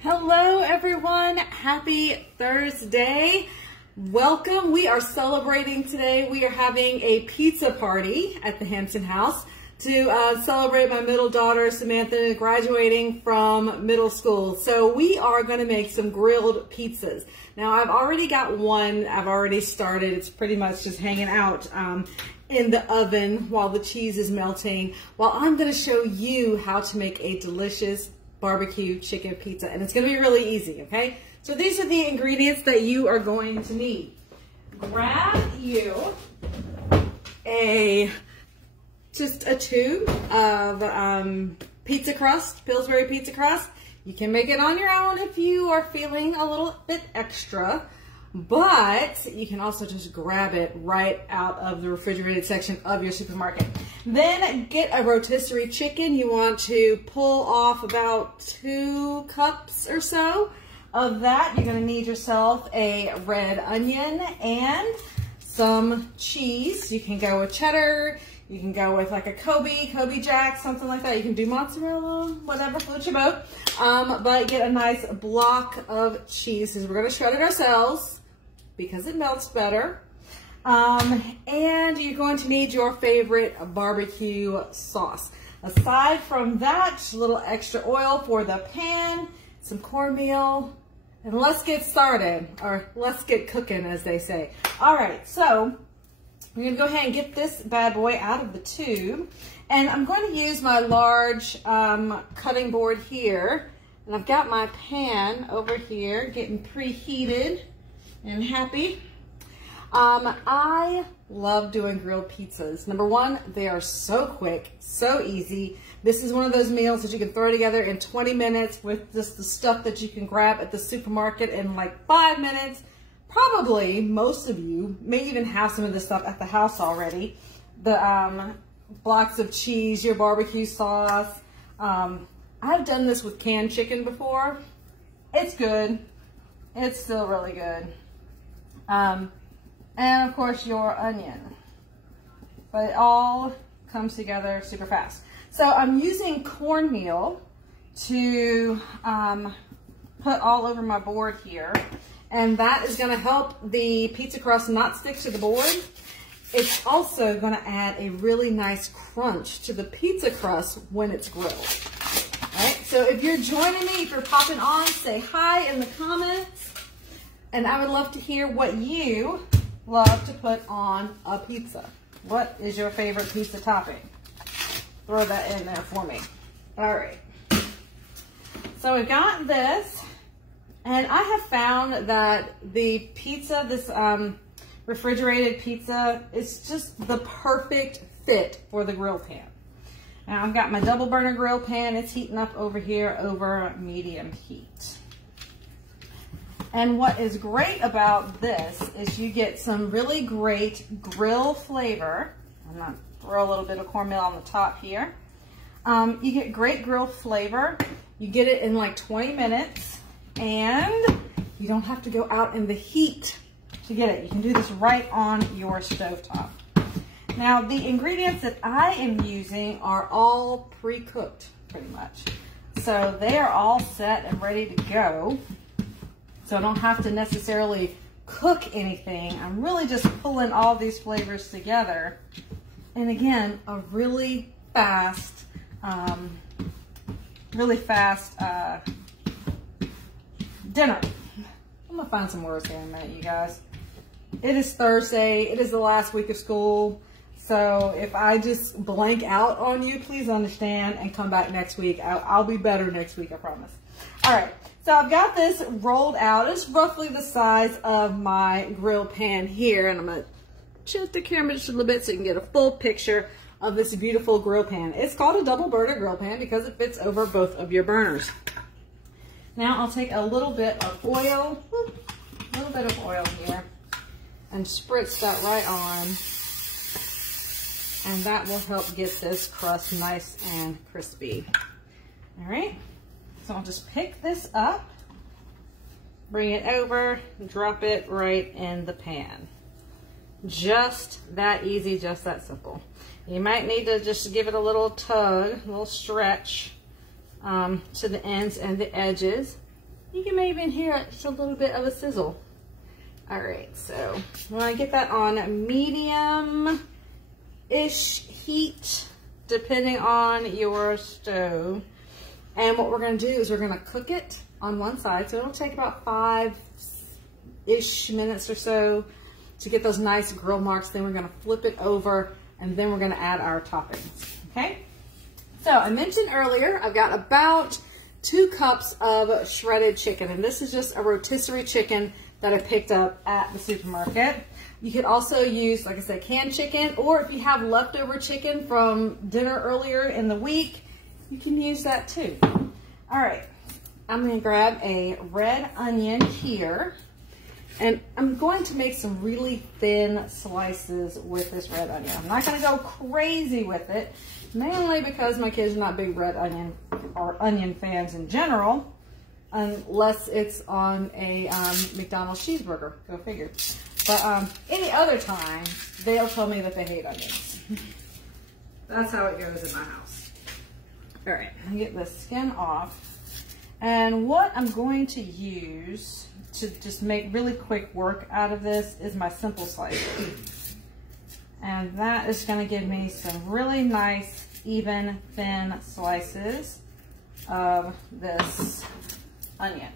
Hello everyone, happy Thursday. Welcome. We are celebrating today. We are having a pizza party at the Hampton house to celebrate my middle daughter Samantha graduating from middle school. So we are going to make some grilled pizzas. Now I've already got one. I've already started. It's pretty much just hanging out in the oven while the cheese is melting. While I'm going to show you how to make a delicious barbecue chicken pizza, and it's going to be really easy. Okay, so these are the ingredients that you are going to need. Grab you just a tube of pizza crust, Pillsbury pizza crust. You can make it on your own if you are feeling a little bit extra, but you can also just grab it right out of the refrigerated section of your supermarket. Then get a rotisserie chicken. You want to pull off about 2 cups or so of that. You're going to need yourself a red onion and some cheese. You can go with cheddar. You can go with like a Kobe Jack, something like that. You can do mozzarella, whatever, float your boat. But get a nice block of cheese because we're going to shred it ourselves because it melts better. And you're going to need your favorite barbecue sauce. Aside from that, just a little extra oil for the pan, some cornmeal, and let's get started, or let's get cooking, as they say. All right, so we're gonna go ahead and get this bad boy out of the tube. And I'm going to use my large cutting board here. And I've got my pan over here getting preheated and happy. I love doing grilled pizzas. Number one, they are so quick, so easy. This is one of those meals that you can throw together in 20 minutes with just the stuff that you can grab at the supermarket in like 5 minutes. Probably most of you may even have some of this stuff at the house already. The blocks of cheese, your barbecue sauce. I've done this with canned chicken before. It's good. It's still really good. And of course your onion. But it all comes together super fast. So I'm using cornmeal to put all over my board here. And that is going to help the pizza crust not stick to the board. It's also going to add a really nice crunch to the pizza crust when it's grilled. All right, so if you're joining me, if you're popping on, say hi in the comments. And I would love to hear what you love to put on a pizza. What is your favorite pizza topping? Throw that in there for me. All right. So we've got this. And I have found that the pizza, this refrigerated pizza, is just the perfect fit for the grill pan. Now I've got my double burner grill pan. It's heating up over here over medium heat. And what is great about this is you get some really great grill flavor. I'm going to throw a little bit of cornmeal on the top here. You get great grill flavor. You get it in like 20 minutes. And you don't have to go out in the heat to get it. You can do this right on your stovetop. Now, the ingredients that I am using are all pre-cooked, pretty much. So they are all set and ready to go. So I don't have to necessarily cook anything. I'm really just pulling all these flavors together. And again, a really fast dinner. I'm gonna find some words here in a minute, you guys. It is Thursday. It is the last week of school. So if I just blank out on you, please understand and come back next week. I'll be better next week, I promise. All right, so I've got this rolled out. It's roughly the size of my grill pan here. And I'm gonna shift the camera just a little bit so you can get a full picture of this beautiful grill pan. It's called a double burner grill pan because it fits over both of your burners. Now I'll take a little bit of oil, here, and spritz that right on. And that will help get this crust nice and crispy. All right, so I'll just pick this up, bring it over, and drop it right in the pan. Just that easy, just that simple. You might need to just give it a little tug, a little stretch to the ends and the edges. You can maybe even hear just a little bit of a sizzle. All right, so I want to get that on medium-ish heat, depending on your stove. And what we're going to do is we're going to cook it on one side. So it'll take about 5-ish minutes or so to get those nice grill marks. Then we're going to flip it over, and then we're going to add our toppings, okay? So I mentioned earlier, I've got about 2 cups of shredded chicken, and this is just a rotisserie chicken that I picked up at the supermarket. You could also use, like I said, canned chicken, or if you have leftover chicken from dinner earlier in the week, you can use that too. All right, I'm gonna grab a red onion here, and I'm going to make some really thin slices with this red onion. I'm not gonna go crazy with it, mainly because my kids are not big red onion or onion fans in general, unless it's on a McDonald's cheeseburger, go figure. But any other time, they'll tell me that they hate onions. That's how it goes in my house. All right, I get the skin off. And what I'm going to use to just make really quick work out of this is my simple slicer. And that is gonna give me some really nice, even, thin slices of this onion.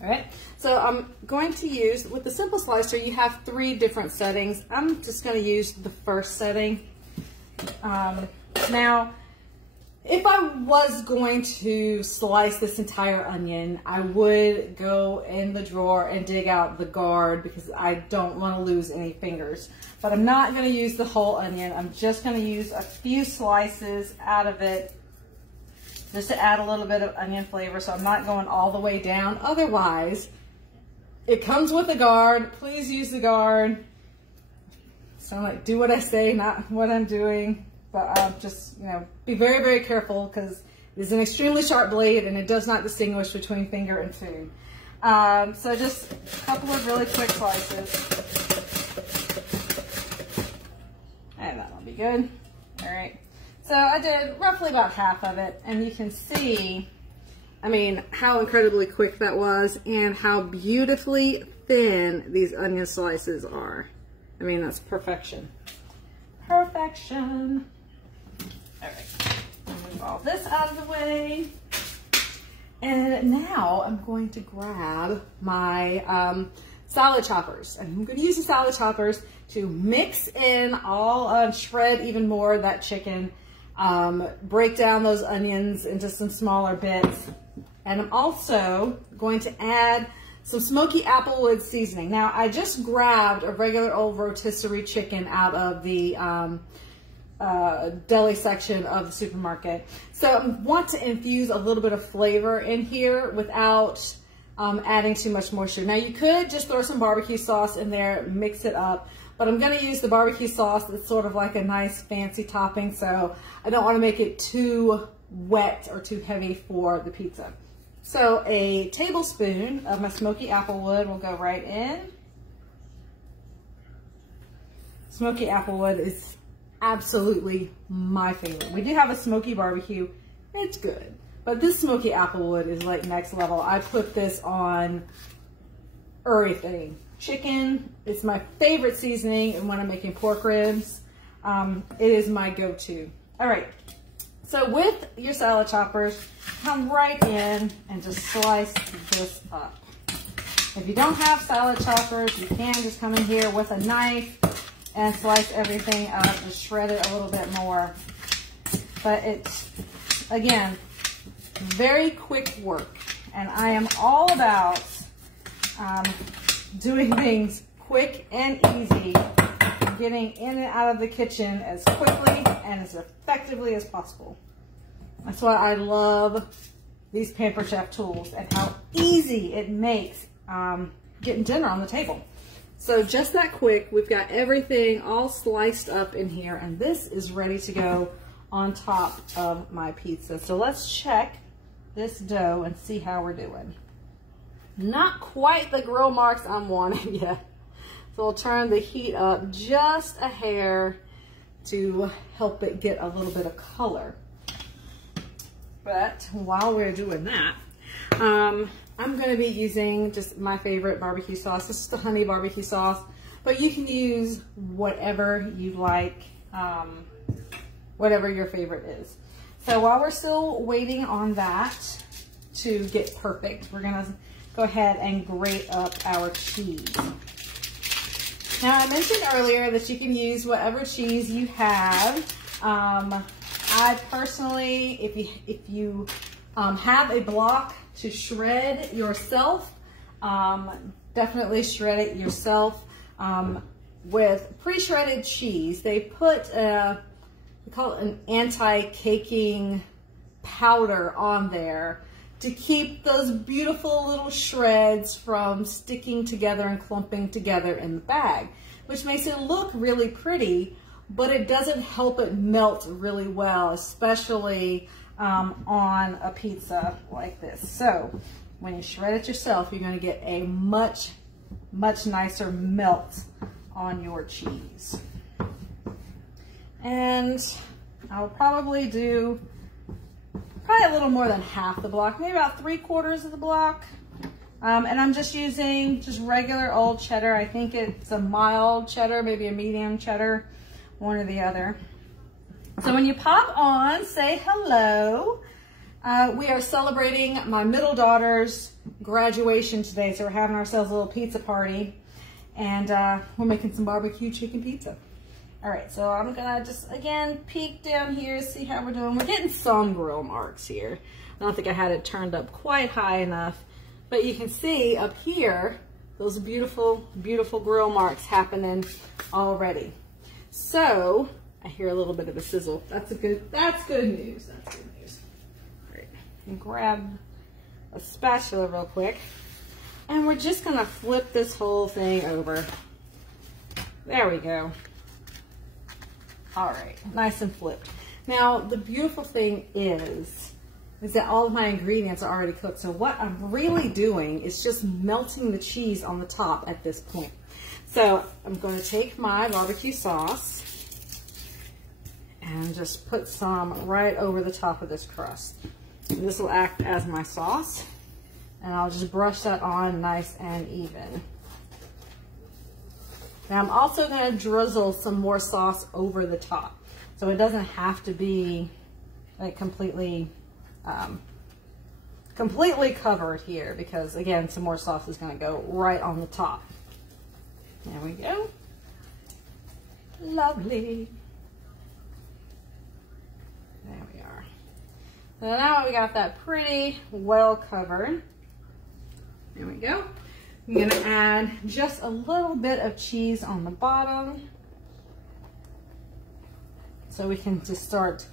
All right, so I'm going to use, with the simple slicer, you have 3 different settings. I'm just going to use the first setting. Now, if I was going to slice this entire onion, I would go in the drawer and dig out the guard because I don't want to lose any fingers. But I'm not going to use the whole onion. I'm just going to use a few slices out of it, just to add a little bit of onion flavor, so I'm not going all the way down. Otherwise, it comes with a guard. Please use the guard. So I'm like, do what I say, not what I'm doing. But just, you know, be very, very careful because it is an extremely sharp blade and it does not distinguish between finger and food. So just a couple of really quick slices. And that'll be good. All right. So I did roughly about half of it, and you can see, I mean, how incredibly quick that was and how beautifully thin these onion slices are. I mean, that's perfection. Perfection. All right, move all this out of the way. And now I'm going to grab my salad choppers. And I'm going to use the salad choppers to mix in all, shred even more of that chicken. Break down those onions into some smaller bits. And I'm also going to add some smoky applewood seasoning. Now, I just grabbed a regular old rotisserie chicken out of the deli section of the supermarket. So I want to infuse a little bit of flavor in here without adding too much moisture. Now, you could just throw some barbecue sauce in there, mix it up. But I'm going to use the barbecue sauce that's sort of like a nice fancy topping, so I don't want to make it too wet or too heavy for the pizza. So a tablespoon of my smoky applewood will go right in. Smoky applewood is absolutely my favorite. We do have a smoky barbecue. It's good. But this smoky applewood is like next level. I put this on everything. Chicken, it's my favorite seasoning, and when I'm making pork ribs, it is my go-to. All right, so with your salad choppers, come right in and just slice this up. If you don't have salad choppers, you can just come in here with a knife and slice everything up, just shred it a little bit more. But it's, again, very quick work, and I am all about doing things quick and easy, getting in and out of the kitchen as quickly and as effectively as possible. That's why I love these Pampered Chef tools and how easy it makes getting dinner on the table. So just that quick, we've got everything all sliced up in here, and this is ready to go on top of my pizza. So let's check this dough and see how we're doing. Not quite the grill marks I'm wanting yet. So we'll turn the heat up just a hair to help it get a little bit of color. But while we're doing that, I'm going to be using just my favorite barbecue sauce. This is the honey barbecue sauce, but you can use whatever you like, whatever your favorite is. So while we're still waiting on that to get perfect, we're going to go ahead and grate up our cheese. Now, I mentioned earlier that you can use whatever cheese you have. I personally, if you have a block to shred yourself, definitely shred it yourself. With pre-shredded cheese, they put we call it an anti-caking powder on there to keep those beautiful little shreds from sticking together and clumping together in the bag, which makes it look really pretty, but it doesn't help it melt really well, especially on a pizza like this. So when you shred it yourself, you're going to get a much nicer melt on your cheese. And I'll probably do a little more than half the block, maybe about 3/4 of the block. And I'm just using regular old cheddar. I think it's a mild cheddar, maybe a medium cheddar, one or the other. So when you pop on, say hello. We are celebrating my middle daughter's graduation today, so we're having ourselves a little pizza party, and we're making some barbecue chicken pizza. All right, so I'm gonna just, again, peek down here, see how we're doing. We're getting some grill marks here. I don't think I had it turned up quite high enough, but you can see up here, those beautiful, beautiful grill marks happening already. So, I hear a little bit of a sizzle. That's good news, that's good news. All right, and grab a spatula real quick, and we're just gonna flip this whole thing over. There we go. All right, nice and flipped. Now, the beautiful thing is that all of my ingredients are already cooked. So what I'm really doing is just melting the cheese on the top at this point. So I'm going to take my barbecue sauce and just put some right over the top of this crust. And this will act as my sauce, and I'll just brush that on nice and even. Now I'm also going to drizzle some more sauce over the top, so it doesn't have to be like completely covered here, because again, some more sauce is going to go right on the top. There we go. Lovely. There we are. So now we got that pretty well covered. There we go. I'm going to add just a little bit of cheese on the bottom, so we can just start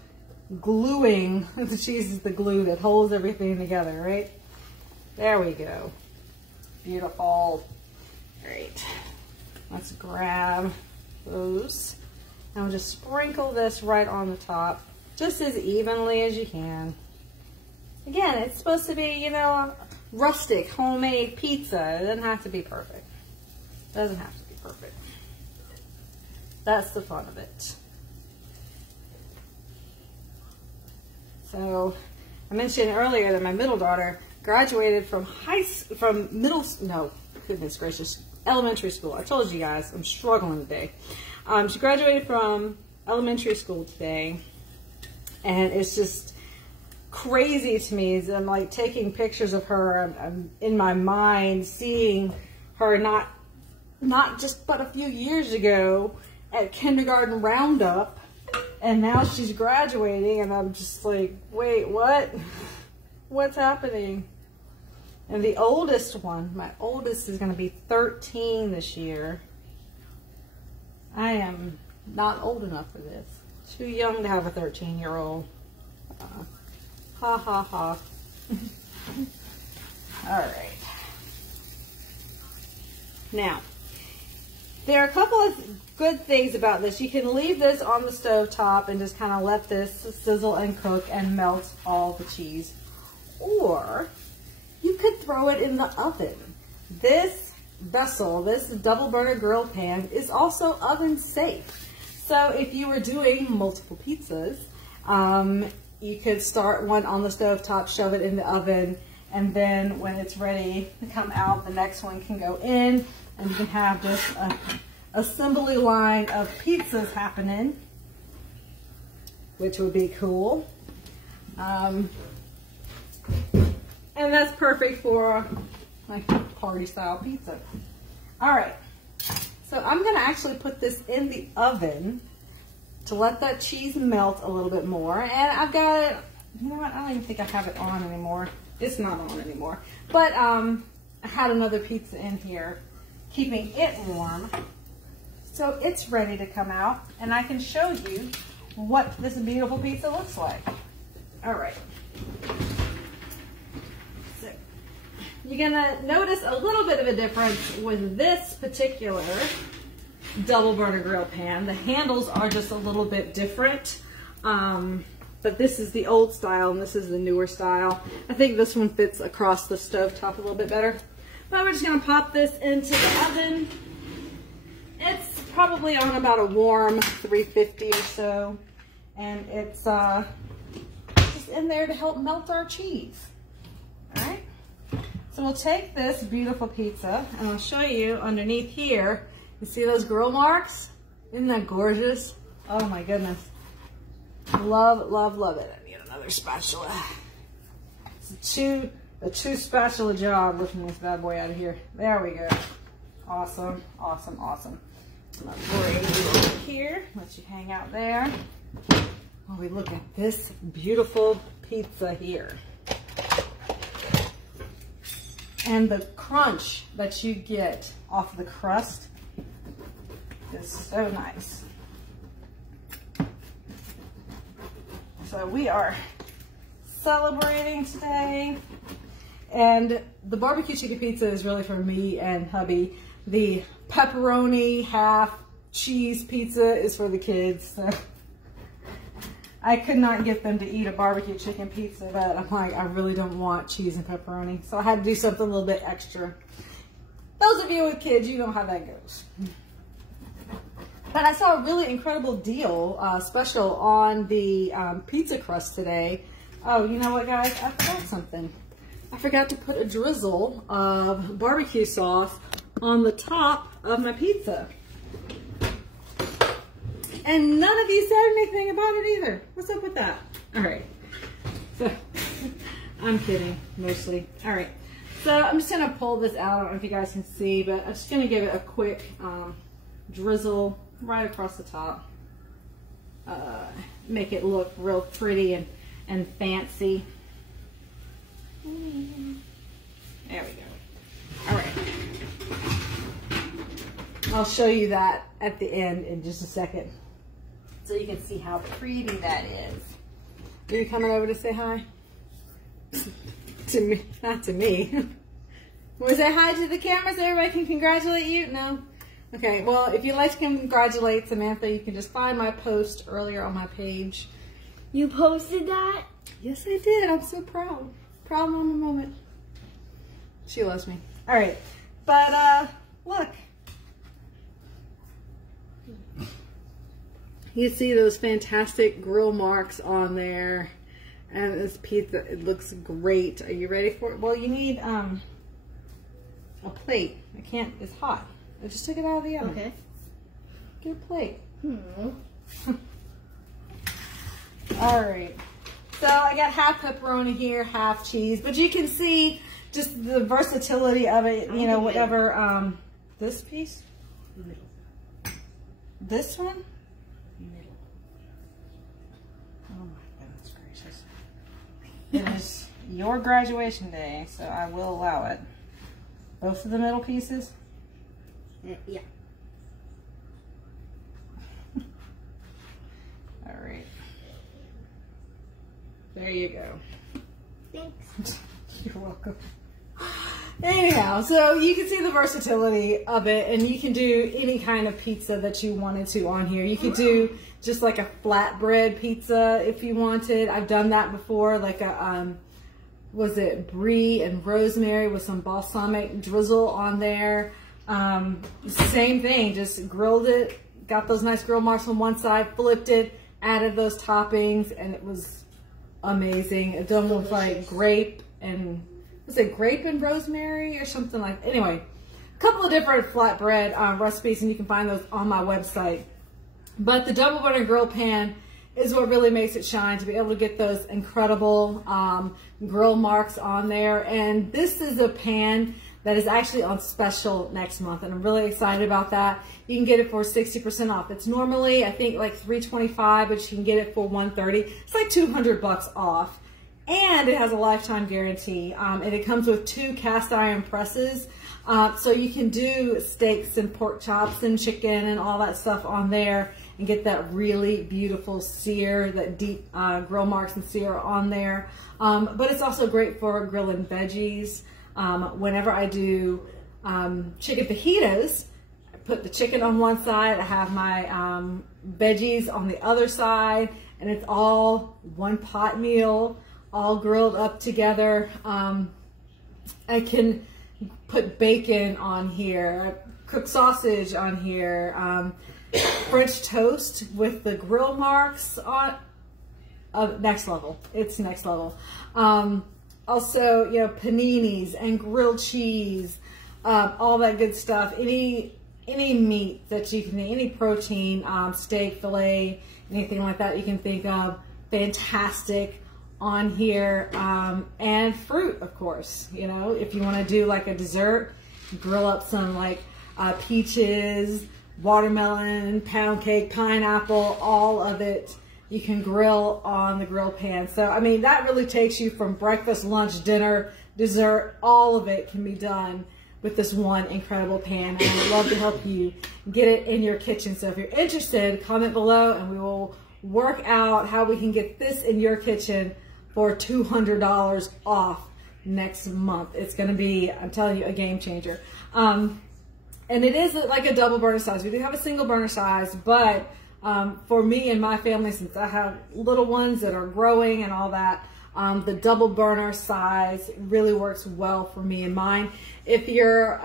gluing. The cheese is the glue that holds everything together, right? There we go. Beautiful. Great. Let's grab those. And we'll just sprinkle this right on the top, just as evenly as you can. Again, it's supposed to be, you know, rustic, homemade pizza. It doesn't have to be perfect. It doesn't have to be perfect. That's the fun of it. So, I mentioned earlier that my middle daughter graduated from elementary school. I told you guys, I'm struggling today. She graduated from elementary school today, and it's just crazy to me as I'm like taking pictures of her. I'm in my mind seeing her not just but a few years ago at kindergarten roundup, and now she's graduating, and I'm just like, wait, what? What's happening? And the oldest one, my oldest, is going to be 13 this year. I am not old enough for this. Too young to have a 13-year-old. Ha ha ha. All right. Now, there are a couple of good things about this. You can leave this on the stove top and just kind of let this sizzle and cook and melt all the cheese. Or you could throw it in the oven. This vessel, this double burner grill pan, is also oven safe. So if you were doing multiple pizzas, you could start one on the stove top, shove it in the oven, And then when it's ready to come out, the next one can go in, and you can have just a assembly line of pizzas happening, which would be cool. And that's perfect for like party style pizza. All right, so I'm gonna actually put this in the oven to let that cheese melt a little bit more. And I've got it, you know what, I don't even think I have it on anymore. It's not on anymore. But I had another pizza in here, keeping it warm. So it's ready to come out, and I can show you what this beautiful pizza looks like. All right. So you're gonna notice a little bit of a difference with this particular double burner grill pan. The handles are just a little bit different. But this is the old style and this is the newer style. I think this one fits across the stovetop a little bit better. But we're just gonna pop this into the oven. It's probably on about a warm 350 or so. And it's just in there to help melt our cheese. All right. So we'll take this beautiful pizza and I'll show you underneath here. You see those grill marks? Isn't that gorgeous? Oh my goodness. Love, love, love it. I need another spatula. It's a two spatula job lifting this bad boy out of here. There we go. Awesome, awesome, awesome. I'm gonna bring you over here, let you hang out there. While we look at this beautiful pizza here. And the crunch that you get off the crust is so nice. So we are celebrating today, and the barbecue chicken pizza is really for me and hubby. The pepperoni half cheese pizza is for the kids. So I could not get them to eat a barbecue chicken pizza, but I'm like, I really don't want cheese and pepperoni. So I had to do something a little bit extra. Those of you with kids, you know how that goes. But I saw a really incredible deal, special on the pizza crust today. Oh, you know what, guys? I forgot something. I forgot to put a drizzle of barbecue sauce on the top of my pizza. And none of you said anything about it either. What's up with that? All right. So, I'm kidding, mostly. All right. So, I'm just going to pull this out. I don't know if you guys can see, but I'm just going to give it a quick drizzle right across the top. Make it look real pretty and fancy. There we go. All right. I'll show you that at the end in just a second, so you can see how pretty that is. Are you coming over to say hi? To me, not to me. Was that hi to the camera so everybody can congratulate you? No? Okay, well, if you'd like to congratulate Samantha, you can just find my post earlier on my page. You posted that? Yes, I did. I'm so proud. Proud mama moment. She loves me. All right, but look. You see those fantastic grill marks on there. And this pizza, it looks great. Are you ready for it? Well, you need a plate. I can't, it's hot. I just took it out of the oven. Okay. Get a plate. All right. So I got half pepperoni here, half cheese. But you can see just the versatility of it. You know, whatever. This piece? Middle. This one? Middle. Oh my goodness gracious. It is your graduation day, so I will allow it. Both of the middle pieces? Yeah. All right. There you go. Thanks. You're welcome. Anyhow, so you can see the versatility of it, and you can do any kind of pizza that you wanted to on here. You could do just like a flatbread pizza if you wanted. I've done that before, like a, was it brie and rosemary with some balsamic drizzle on there. Same thing, just grilled it, got those nice grill marks on one side, flipped it, added those toppings, and it was amazing. It done with like grape and was it grape and rosemary or something like that? Anyway, a couple of different flatbread recipes, and you can find those on my website. But the double burner grill pan is what really makes it shine, to be able to get those incredible grill marks on there. And this is a pan that is actually on special next month, and I'm really excited about that. You can get it for 60% off. It's normally, I think, like $325, but you can get it for $130. It's like $200 off. And it has a lifetime guarantee. And it comes with 2 cast iron presses. So you can do steaks and pork chops and chicken and all that stuff on there and get that really beautiful sear, that deep grill marks and sear on there. But it's also great for grilling veggies. Whenever I do chicken fajitas, I put the chicken on one side, I have my veggies on the other side, and it's all one pot meal, all grilled up together. I can put bacon on here, cook sausage on here, French toast with the grill marks on, next level. It's next level. Also, you know, paninis and grilled cheese, all that good stuff. Any meat that you can, any protein, steak, filet, anything like that you can think of, fantastic on here. And fruit, of course. You know, if you want to do like a dessert, grill up some like peaches, watermelon, pound cake, pineapple, all of it. You can grill on the grill pan. So, I mean, that really takes you from breakfast, lunch, dinner, dessert, all of it can be done with this one incredible pan. And I would love to help you get it in your kitchen. So if you're interested, comment below and we will work out how we can get this in your kitchen for $200 off next month. It's going to be, I'm telling you, a game changer. And it is like a double burner size. We do have a single burner size, but for me and my family, since I have little ones that are growing and all that, the double burner size really works well for me and mine. If you're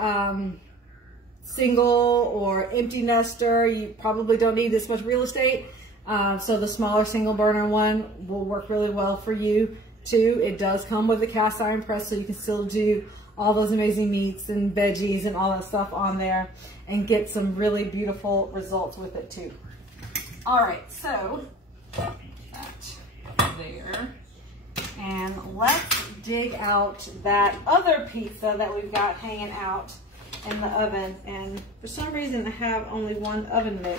single or empty nester, you probably don't need this much real estate. So the smaller single burner one will work really well for you too. It does come with a cast iron press, so you can still do all those amazing meats and veggies and all that stuff on there and get some really beautiful results with it too. All right, so that there. And let's dig out that other pizza that we've got hanging out in the oven. And for some reason, I have only one oven mitt.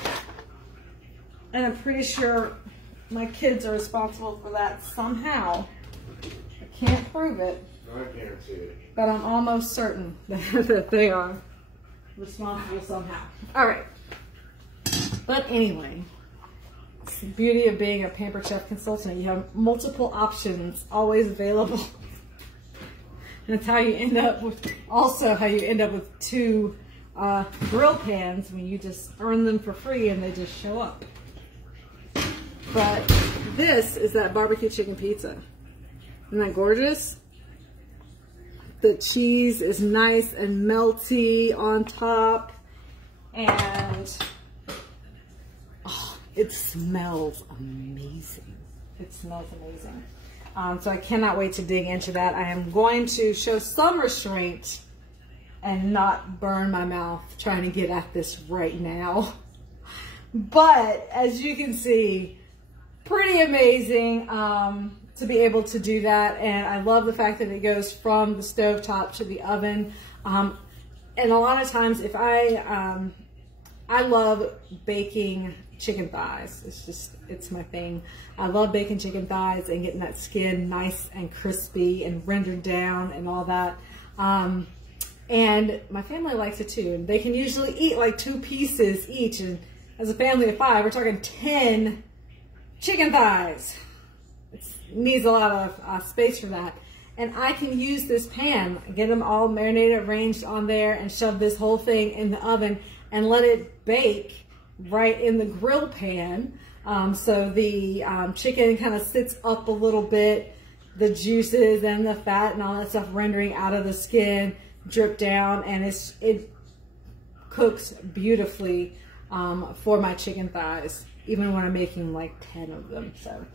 And I'm pretty sure my kids are responsible for that somehow. I can't prove it. I can't see it. But I'm almost certain that they are responsible somehow. All right. But anyway, it's the beauty of being a Pampered Chef consultant. You have multiple options always available. And it's how you end up with, also how you end up with 2 grill pans when you just earn them for free and they just show up. But this is that barbecue chicken pizza. Isn't that gorgeous? The cheese is nice and melty on top, and oh, it smells amazing. It smells amazing. So I cannot wait to dig into that. I am going to show some restraint and not burn my mouth trying to get at this right now. But as you can see, pretty amazing to be able to do that. And I love the fact that it goes from the stovetop to the oven. And a lot of times if I love baking chicken thighs. It's my thing. I love baking chicken thighs and getting that skin nice and crispy and rendered down and all that. And my family likes it too. And they can usually eat like 2 pieces each. And as a family of 5, we're talking 10 chicken thighs. It needs a lot of space for that. And I can use this pan, get them all marinated, arranged on there, and shove this whole thing in the oven and let it bake right in the grill pan. So the chicken kind of sits up a little bit, the juices and the fat and all that stuff rendering out of the skin drip down, and it cooks beautifully for my chicken thighs, even when I'm making like 10 of them. So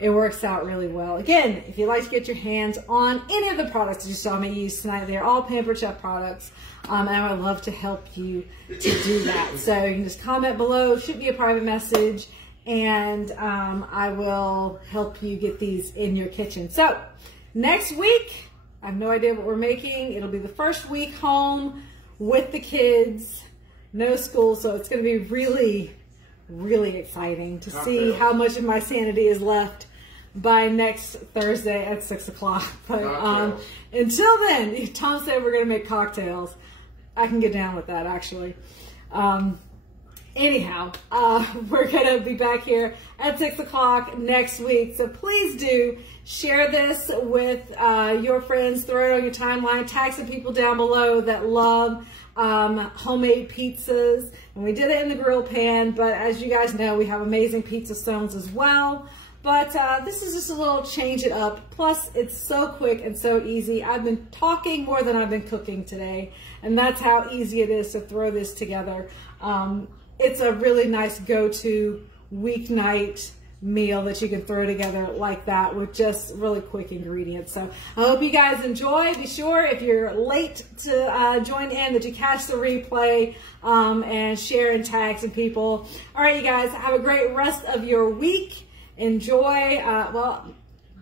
it works out really well. Again, if you'd like to get your hands on any of the products that you saw me use tonight, they're all Pampered Chef products, and I would love to help you to do that. So you can just comment below, shoot me a private message, and I will help you get these in your kitchen. So next week, I have no idea what we're making. It'll be the first week home with the kids, no school, so it's going to be really, really exciting to see how much of my sanity is left by next Thursday at 6 o'clock. But until then, Tom said we're going to make cocktails. I can get down with that, actually. Anyhow, we're going to be back here at 6 o'clock next week. So please do share this with your friends. Throw it on your timeline. Tag some people down below that love homemade pizzas. And we did it in the grill pan, but as you guys know, we have amazing pizza stones as well. But this is just a little change it up. Plus, it's so quick and so easy. I've been talking more than I've been cooking today, and that's how easy it is to throw this together. It's a really nice go-to weeknight meal that you can throw together like that with just really quick ingredients. So I hope you guys enjoy. Be sure if you're late to join in that you catch the replay and share and tag some people. All right, you guys, have a great rest of your week. Enjoy, well,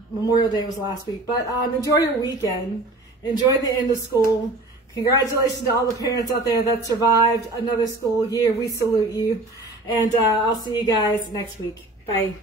Memorial Day was last week, but enjoy your weekend. Enjoy the end of school. Congratulations to all the parents out there that survived another school year. We salute you. And I'll see you guys next week. Bye.